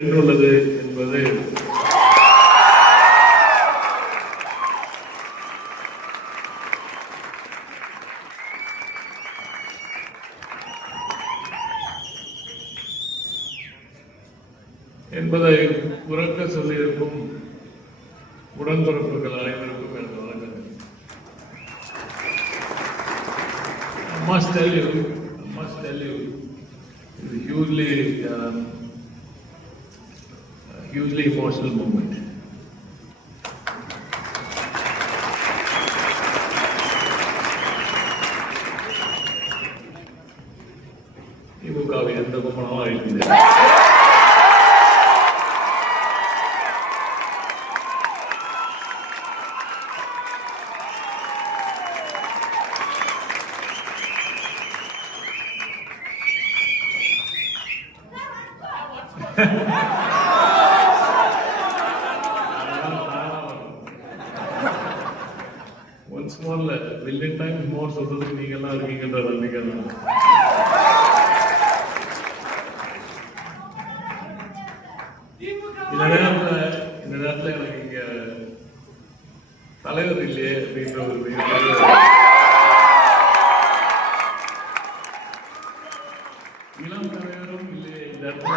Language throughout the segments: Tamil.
உள்ளது என்பது என்பதை உறக்க சொல்லியிருக்கும் உடன்பிறப்புகள் அனைவருக்கும் எனது வணக்கங்கள். I must tell you, it's a hugely emotional moment. திமுகவை எந்த கும்பனாலும் அழிக்குது. Once more, million times more சொல்றதுக்கு நீங்க எல்லாம் இருக்கீங்கன்ற நம்பிக்கை தான். இந்த நேரத்துல எனக்கு இங்க தலைவர் இல்லையே அப்படின்ற ஒரு இளம் தலைவரும் இல்லையே இந்த இடத்துல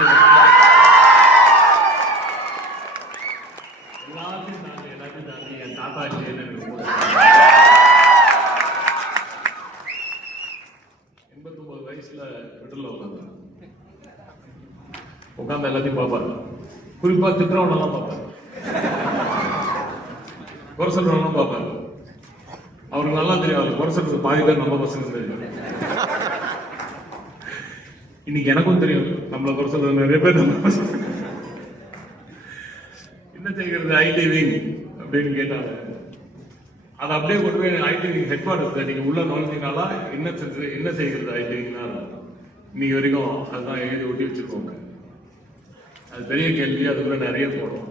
எல்லாத்தையும் தாண்டி என் தாத்தா இல்லைன்னு 89 வயசுல பெட்ரோல் உட்காந்து எல்லாத்தையும் பார்ப்பாரு. குறிப்பா திட்டவனெல்லாம் பார்ப்பாரு, குறை சொல்றவனும் பார்ப்பாரு. அவருக்கு நல்லா தெரியும், அவர் குறை சொல்றது பாதி பேர் நம்ம பசங்க தெரியும். இன்னைக்கு எனக்கும் தெரியும், நம்மளை குறை சொல்றது நிறைய பேர் நம்ம பசங்க. என்ன செய்கிறது ஐடி விங் அப்படின்னு கேட்டாங்க. அதை அப்படியே கொண்டு போய் ஐடி விங் ஹெட் குவார்டர்ஸ் நீங்க உள்ள நுழைஞ்சினாலா என்ன செய்கிறது ஐடி விங்னா இன்னைக்கு வரைக்கும் அதுதான் எழுதி ஒட்டி வச்சிருக்கோங்க. அது பெரிய கேள்வி, அதுக்குள்ள நிறைய போடும்.